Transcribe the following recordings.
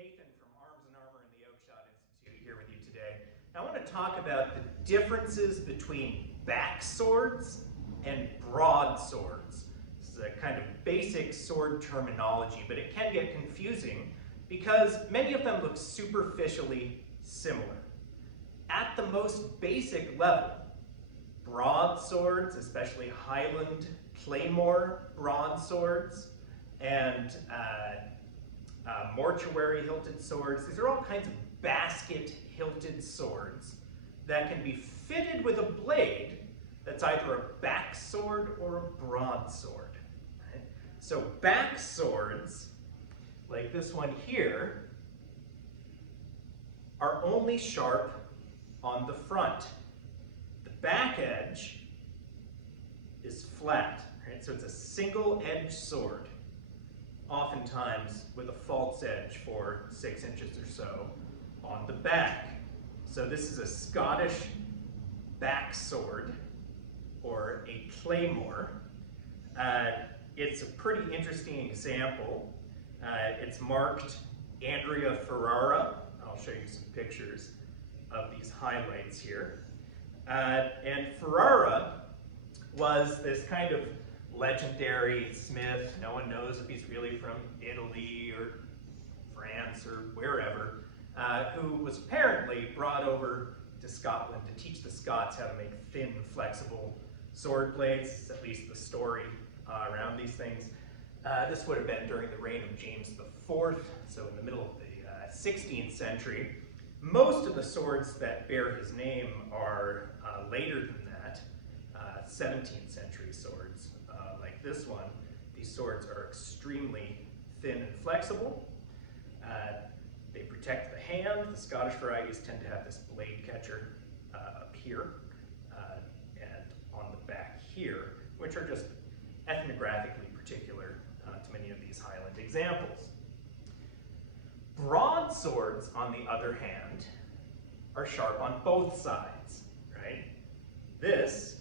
Nathan from Arms and Armor and the Oakeshott Institute here with you today. I want to talk about the differences between backswords and broadswords. This is a kind of basic sword terminology, but it can get confusing because many of them look superficially similar. At the most basic level, broadswords, especially Highland Claymore broadswords, and mortuary hilted swords. These are all kinds of basket hilted swords that can be fitted with a blade that's either a backsword or a broadsword. Right? So backswords, like this one here, are only sharp on the front. The back edge is flat, right? So it's a single-edged sword, oftentimes with a false edge for 6 inches or so on the back. So this is a Scottish backsword, or a claymore. It's a pretty interesting example. It's marked Andrea Ferrara. I'll show you some pictures of these highlights here. And Ferrara was this kind of legendary smith. No one knows if he's really from Italy or France or wherever, who was apparently brought over to Scotland to teach the Scots how to make thin, flexible sword blades. It's at least the story around these things. This would have been during the reign of James IV, so in the middle of the 16th century. Most of the swords that bear his name are later than that, 17th century swords. Like this one, these swords are extremely thin and flexible. They protect the hand. The Scottish varieties tend to have this blade catcher up here and on the back here, which are just ethnographically particular to many of these Highland examples. Broadswords, on the other hand, are sharp on both sides, right? This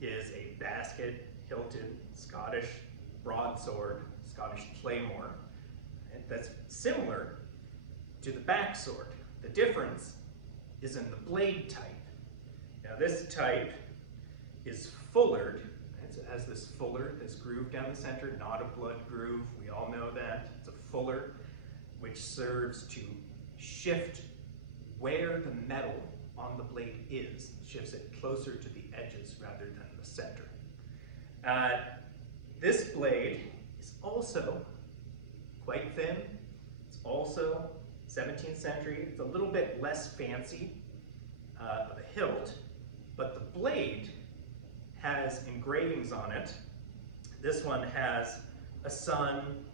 is a basket-hilted Scottish broadsword, Scottish claymore, and that's similar to the backsword. The difference is in the blade type. Now this type is fullered. It has this fuller, this groove down the center, not a blood groove. We all know that. It's a fuller, which serves to shift where the metal on the blade is. It shifts it closer to the edges rather than the center. This blade is also quite thin. It's also 17th century. It's a little bit less fancy of a hilt, but the blade has engravings on it. This one has a sun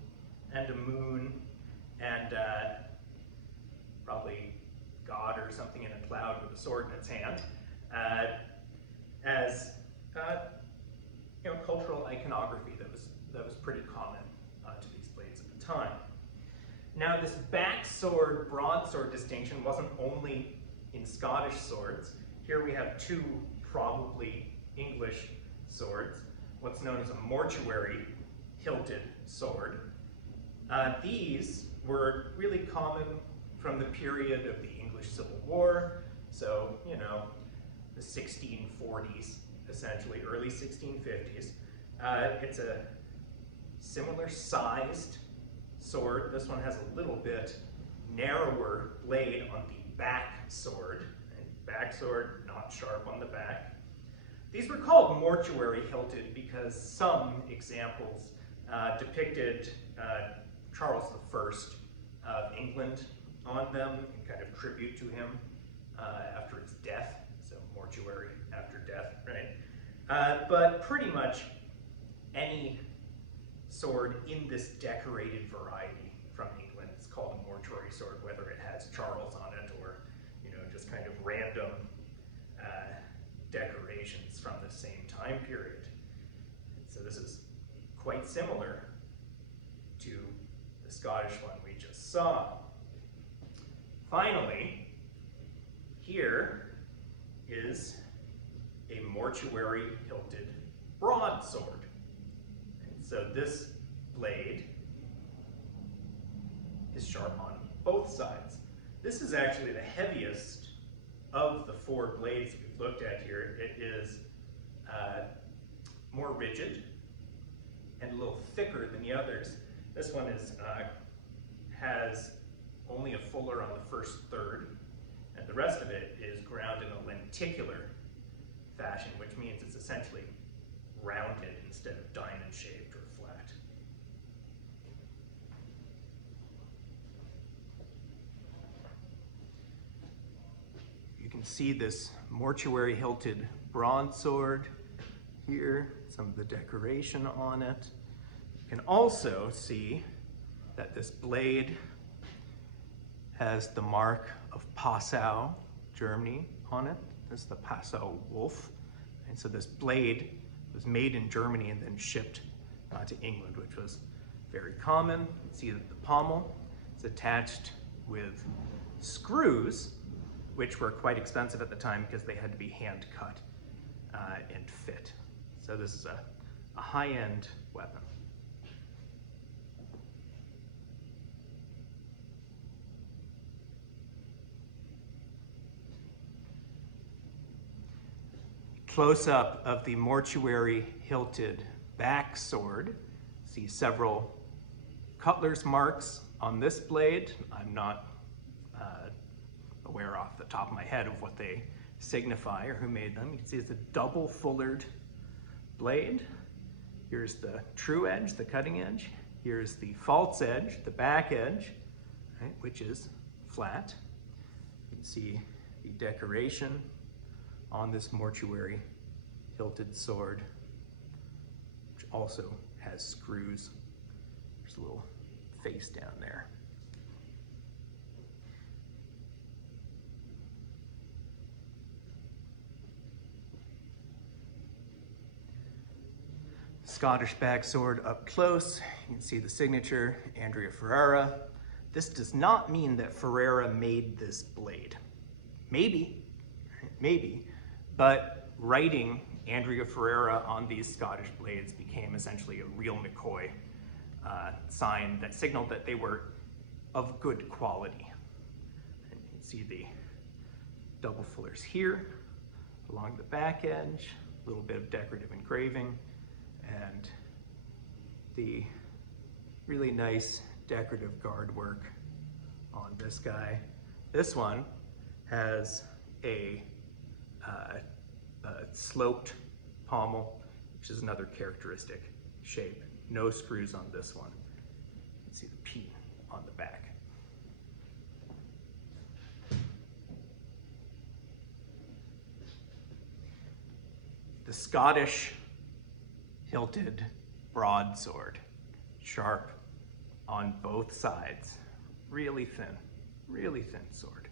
and a moon and probably God or something in a cloud with a sword in its hand, as cultural iconography that was pretty common to these blades at the time. Now, this backsword broadsword distinction wasn't only in Scottish swords. Here we have two probably English swords, what's known as a mortuary hilted sword. These were really common from the period of the English Civil War, so, the 1640s, essentially, early 1650s. It's a similar sized sword. This one has a little bit narrower blade on the back sword. Back sword, not sharp on the back. These were called mortuary hilted because some examples depicted Charles I of England on them in kind of tribute to him after his death, so mortuary after death, right? But pretty much any sword in this decorated variety from England is called a mortuary sword, whether it has Charles on it or just kind of random decorations from the same time period. So this is quite similar to the Scottish one we just saw. Finally, here is a mortuary hilted broadsword. And so this blade is sharp on both sides. This is actually the heaviest of the 4 blades that we've looked at here. It is more rigid and a little thicker than the others. This one has only a fuller on the first third, and the rest of it is ground in a lenticular fashion, which means it's essentially rounded instead of diamond-shaped or flat. You can see this mortuary-hilted broadsword here, some of the decoration on it. You can also see that this blade has the mark of Passau, Germany on it. This is the Passau wolf. And so this blade was made in Germany and then shipped to England, which was very common. You can see that the pommel is attached with screws, which were quite expensive at the time because they had to be hand cut and fit. So this is a high-end weapon. Close-up of the mortuary hilted backsword. See several cutler's marks on this blade. I'm not aware off the top of my head of what they signify or who made them. You can see it's a double fullered blade. Here's the true edge, the cutting edge. Here's the false edge, the back edge, right, which is flat. You can see the decoration on this mortuary hilted sword, which also has screws. There's a little face down there. Scottish backsword up close. You can see the signature, Andrea Ferrara. This does not mean that Ferrara made this blade. Maybe, but writing Andrea Ferrara on these Scottish blades became essentially a real McCoy sign that signaled that they were of good quality. And you can see the double fullers here along the back edge, a little bit of decorative engraving, and the really nice decorative guard work on this guy. This one has a sloped pommel, which is another characteristic shape. No screws on this one. You can see the P on the back. The Scottish hilted broadsword, sharp on both sides, really thin sword.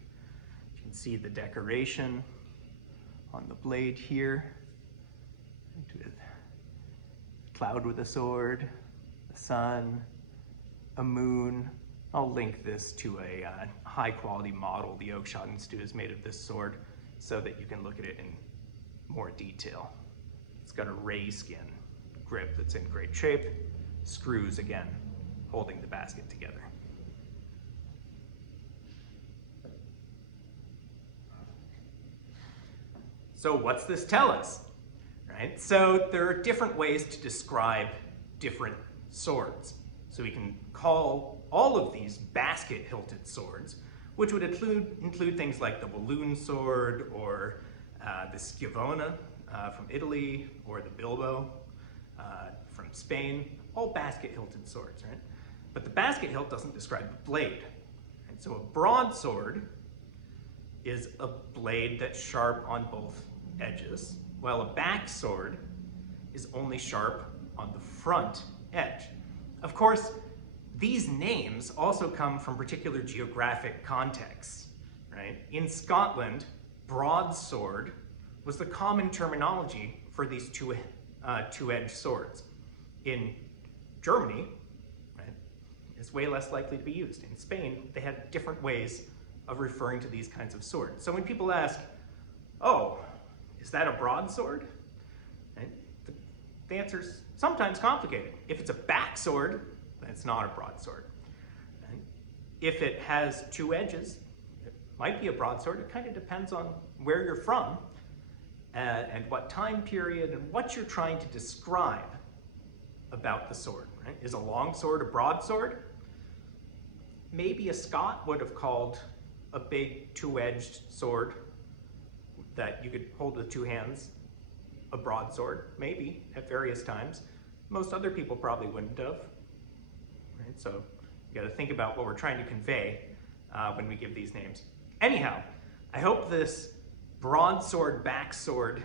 You can see the decoration on the blade here, with a cloud with a sword, the sun, a moon. I'll link this to a high quality model the Oakshott Institute has made of this sword so that you can look at it in more detail. It's got a ray skin grip that's in great shape, screws again, holding the basket together. So what's this tell us? Right? So there are different ways to describe different swords. So we can call all of these basket-hilted swords, which would include things like the Walloon sword, or the Schiavona from Italy, or the Bilbo from Spain, all basket-hilted swords, right? But the basket hilt doesn't describe the blade. And so a broadsword is a blade that's sharp on both edges, while a backsword is only sharp on the front edge. Of course, these names also come from particular geographic contexts, right? In Scotland, broadsword was the common terminology for these two-edged swords. In Germany, right, it's way less likely to be used. In Spain, they had different ways of referring to these kinds of swords. So when people ask, oh, is that a broadsword? Right? The answer is sometimes complicated. If it's a backsword, then it's not a broadsword. Right? If it has two edges, it might be a broadsword. It kind of depends on where you're from and what time period and what you're trying to describe about the sword. Right? Is a long sword a broadsword? Maybe a Scot would have called a big two-edged sword that you could hold with two hands a broadsword, maybe, at various times. Most other people probably wouldn't have. Right? So you got to think about what we're trying to convey when we give these names. Anyhow, I hope this broadsword, backsword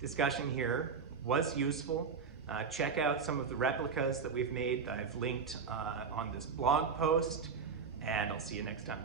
discussion here was useful. Check out some of the replicas that we've made that I've linked on this blog post, and I'll see you next time.